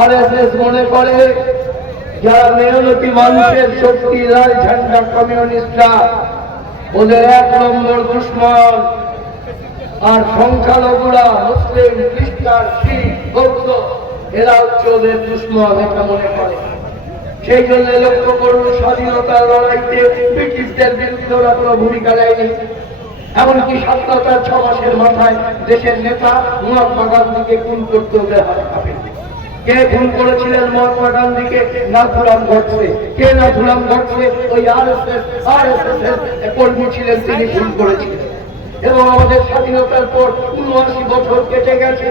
RSS মনে করে যারা মেহনতি মানুষের শক্তি লাল ঝান্ডা কমিউনিস্টরা ওদের 1 নম্বর দুশ্মন, আর সংখ্যালঘুরা মুসলিম, খ্রিস্টান, শিখ, বৌদ্ধ এরা হচ্ছে ওদের দুশ্মন, এটা মনে করে। সেই জন্য লক্ষ্য করুন, স্বাধীনতার লড়াইতে ব্রিটিশদের বিরুদ্ধে ওরা কোনো ভূমিকা নেয়নি। এমনকি স্বাধীনতার 6 মাসের মাথায় দেশের নেতা মহাত্মা গান্ধীকে খুন করতে ওদের হাত কাঁপে। কে খুন করেছিলেন মহাত্মা গান্ধীকে? নাথুরাম গডসে। কে নাথুরাম গডসে? ওই আরএসএস এর কর্মী ছিলেন, তিনি খুন করেছিলেন। এবং আমাদের স্বাধীনতার পর ৭৯ বছর কেটে গেছে।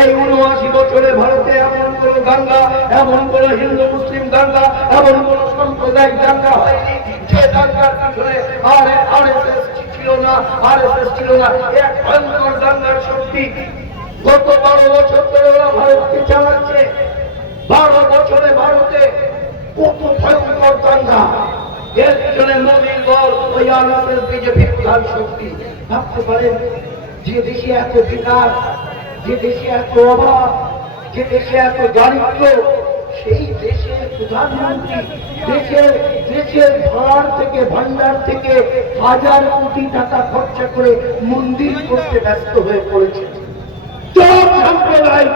এই ৭৯ বছরে ভারতে এমন কোন দাঙ্গা, এমন কোন হিন্দু মুসলিম দাঙ্গা, এমন কোন সাম্প্রদায়িক দাঙ্গা হয়নি যে দাঙ্গার পিছনে আরএসএস ছিল না। আরএসএস ছিল না এক ভয়ঙ্কর দাঙ্গার শক্তি। গত 12 বছর ধরে ওরা ভারতকে চালাচ্ছে। 12 বছরে ভারতে কত ভয়ঙ্কর দাঙ্গা। এর পিছনে মোদীর দল, ওই আরএসএস, বিজেপির প্রধান শক্তি। ভাবতে পারেন, যে দেশে এত বিকাশ, যে দেশে এত অভাব, যে দেশে এত দারিদ্র, সেই দেশের প্রধানমন্ত্রী দেশের ভান্ডার থেকে 1000 কোটি টাকা খরচা করে মন্দির করতে ব্যস্ত হয়ে পড়েছে। সব সম্প্রদায়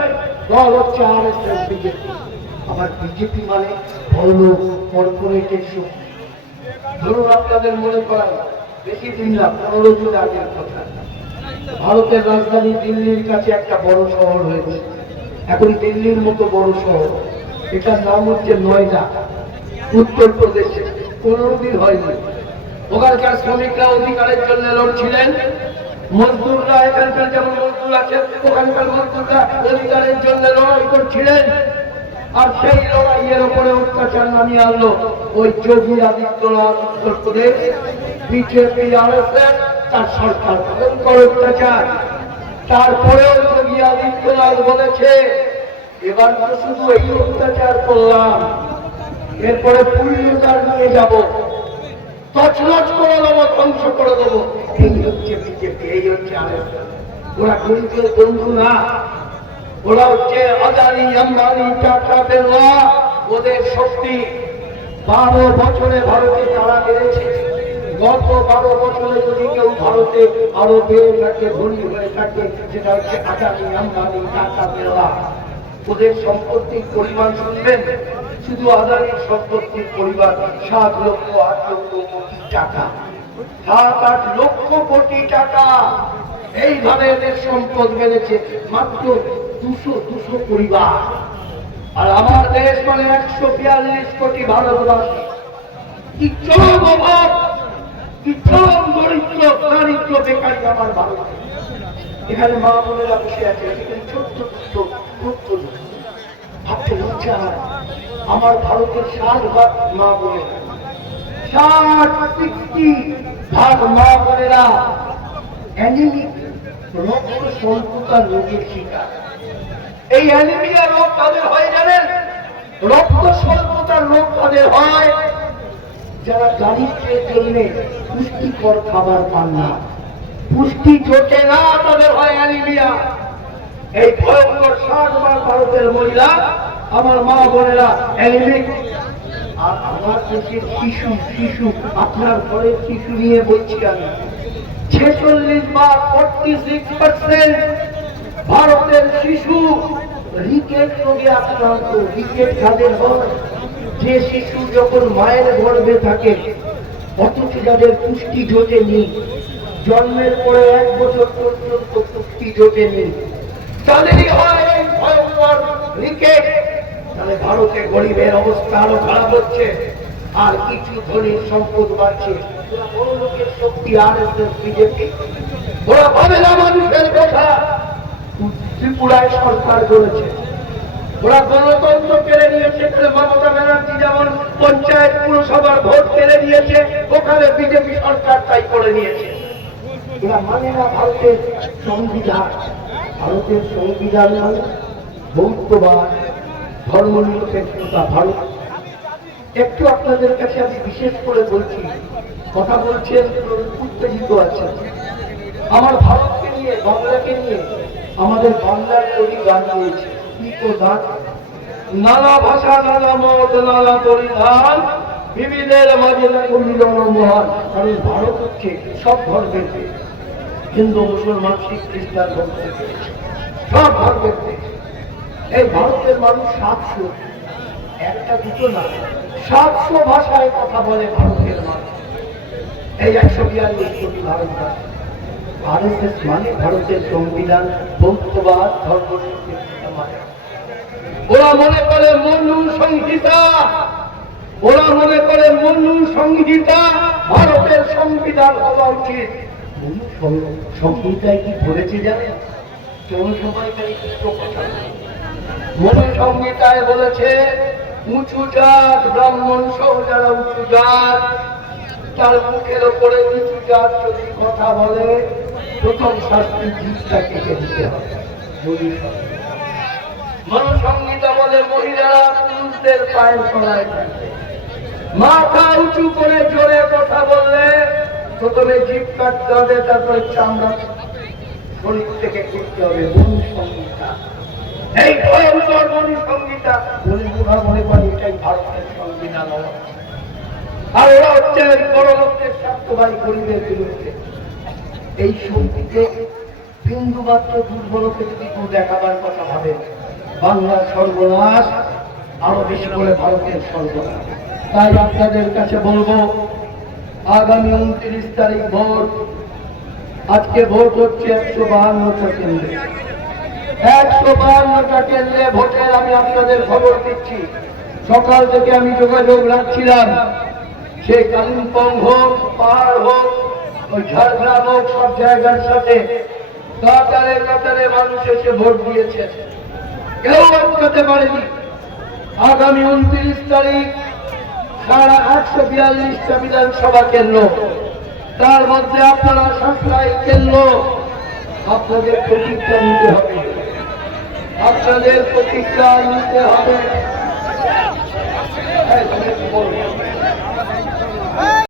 দল হচ্ছে আরএসএস, বিজেপি। আবার বিজেপি মানে ধর্ম কর্পোরেটের শক্তি। ধরুন, আপনাদের মনে করেন বেশি দিন না, 15 দিন আগের কথা, ভারতের রাজধানী দিল্লির কাছে একটা বড় শহর হয়েছে। এখন দিল্লির মতো বড় শহর, এটার নাম হচ্ছে নয়ডা, উত্তরপ্রদেশে। 15 দিন হয়নি। ওখানকার শ্রমিকরা অধিকারের জন্য লড়ছিলেন। মজদুররা, এখানকার যেমন মজদুর আছে, ওখানকার মজদুররা অধিকারের জন্য লড়াই করছিলেন। আর সেই লড়াইয়ের উপরে অত্যাচার নামিয়ে আনলো ওই যোগী আদিত্যনাথ, উত্তরপ্রদেশ, বিজেপি, আরএসএস, তার সরকার। ভয়ঙ্কর অত্যাচার। তারপরেও যোগী আদিত্যনাথ বলেছে, এবার তো শুধু এই অত্যাচার করলাম, এরপরে পুল্যদার নিয়ে যাব, তছনছ করে দেবো, ধ্বংস করে দেবো। এই হচ্ছে বিজেপি, এই হচ্ছে আরএসএস। ওরা গরিবের বন্ধু না, ওরা হচ্ছে আদানি, আম্বানি, টাটা, বিরলা, ওদের শক্তি। 12 বছরে ভারতে তারা বেড়েছে। গত 12 বছরে যদি কেউ ভারতে আরো বেড়ে থাকে, ধনী হয়ে থাকে, সেটা হচ্ছে আদানি, আম্বানি, টাটা, বিরলা। ওদের সম্পত্তির পরিমাণ শুনবেন, শুধু আদানির সম্পত্তির পরিমাণ 7 লক্ষ 8 লক্ষ কোটি টাকা। 7-8 লক্ষ কোটি টাকা। এইভাবে এদের সম্পদ বেড়েছে। মাত্র 200 পরিবার। আর আমার দেশ মানে 142 কোটি ভারতবাসী। কি চরম অভাব, কি চরম দারিদ্র, বেকারি আমার ভারত। এখানে মা বোনেরা বসে আছে, ছোট্ট ভাবতে লজ্জা হয়। আমার ভারতের 60% মা বোনেরা, 60 ভাগ মা বোনেরা অ্যানিমিক, রক্ত স্বল্পতার রোগের শিকার। এই অ্যানিমিয়া রোগ তাদের হয় জানেন? রক্ত স্বল্পতার রোগ তাদের হয় যারা দারিদ্র্যের জন্য পুষ্টিকর খাবার পান না, পুষ্টি জোটে না, তাদের হয় অ্যানিমিয়া। এই ভয়ঙ্কর 60% ভারতের মহিলা, আমার মা বোনেরা অ্যানিমিক। আর আমার দেশের শিশু, আপনার ঘরের শিশু নিয়ে বলছি আমি, 46% ভারতের শিশু রিকেট রোগে আক্রান্ত। রিকেট যাদের হয়, যে শিশু যখন মায়ের গর্ভে থাকে, অথচ যাদের পুষ্টি জোটেনি, জন্মের পরে 1 বছর পর্যন্ত পুষ্টি জোটেনি, তাদেরই হয় এই ভয়ঙ্কর রিকেট। তাহলে ভারতে গরিবের অবস্থা আরো খারাপ হচ্ছে, আর কিছু ধনীর সম্পদ বাড়ছে। বড় লোকের শক্তি আরএসএস, বিজেপি। ওরা ভাবে না মানুষের কথা। ত্রিপুরায় সরকার করেছে, ওরা গণতন্ত্র কেড়ে নিয়েছে। মমতা ব্যানার্জি যেমন পঞ্চায়েত, পুরসভার ভোট কেড়ে নিয়েছে, ওখানে বিজেপি সরকার তাই করে নিয়েছে। এরা মানে না ভারতের সংবিধান। ভারতের সংবিধান মানে বৌদ্ধবাদ, ধর্মনিরপেক্ষতা। ভারত একটু আপনাদের কাছে আমি বিশেষ করে বলছি, কথা বলছেন, উত্তেজিত আছে। আমার ভারতকে নিয়ে, বাংলাকে নিয়ে আমাদের বাংলার কবি গান গিয়েছে। কি তো গান? নানা ভাষা, নানা মত, নানা পরিধান, বিবিধের মাঝে মিলন মহান। কারণ ভারত হচ্ছে সব ধর্মের দেশ, হিন্দু, মুসলমান, শিখ, খ্রিস্টান ধর্মের দেশ, সব ধর্মের দেশ। এই ভারতের মানুষ 700, একটা দুটো না, 700 ভাষায় কথা বলে ভারতের মানুষ। এই 142 কোটি ভারতবাসী। RSS মানে ভারতের সংবিধান, বৌদ্ধবাদ, ধর্ম মানে। ওরা মনে করে মনু সংহিতা, ওরা মনে করে মনু সংহিতা ভারতের সংবিধান হওয়া উচিত। সংহিতায় কি বলেছে জানেন? জনসভায় কথা। মনু সংহিতায় বলেছে উঁচু জাত, ব্রাহ্মণ সহ যারা উঁচু জাত, তার মুখের ওপরে নিচু জাত যদি কথা বলে, প্রথম শাস্তি জিভটা কেটে দিতে হবে। মনুসংহিতা বলে মহিলারা পুরুষদের পায়ের তলায় থাকবে। মাথা উঁচু করে জোরে কথা বললে প্রথমে জিভ কাটতে হবে, তারপরে চামড়া শরীর থেকে করতে হবে। মনুসংহিতা, এই ভয়ঙ্কর মনুসংহিতা বলে বুড়া মনে করে এটাই ভারতের সংবিধান। আর ওরা হচ্ছে বড় লোকদের স্বার্থবাহী গরিবের বিরুদ্ধে। এই শক্তিকে বিন্দু মাত্র দুর্বলকে যদি কেউ দেখাবার কথা ভাবে, বাংলার সর্বনাশ, আরো বেশি করে ভারতের সর্বনাশ। তাই আপনাদের কাছে বলবো, আগামী 29 তারিখ ভোট। আজকে ভোট হচ্ছে 152টা কেন্দ্রে। 152টা কেন্দ্রে ভোটের আমি আপনাদের খবর দিচ্ছি। সকাল থেকে আমি যোগাযোগ রাখছিলাম, সে কালিম্পং হোক, পাহাড় হোক, ওই ঝাড়গ্রাম হোক, সব জায়গার সাথে কাতারে কাতারে মানুষ এসে ভোট দিয়েছে। কেউ আটকাতে পারেনি। আগামী 29 তারিখ সারা 142টা বিধানসভা কেন্দ্র, তার মধ্যে আপনারা 7টা কেন্দ্র। আপনাদের প্রতিজ্ঞা নিতে হবে, আপনাদের প্রতিজ্ঞা নিতে হবে।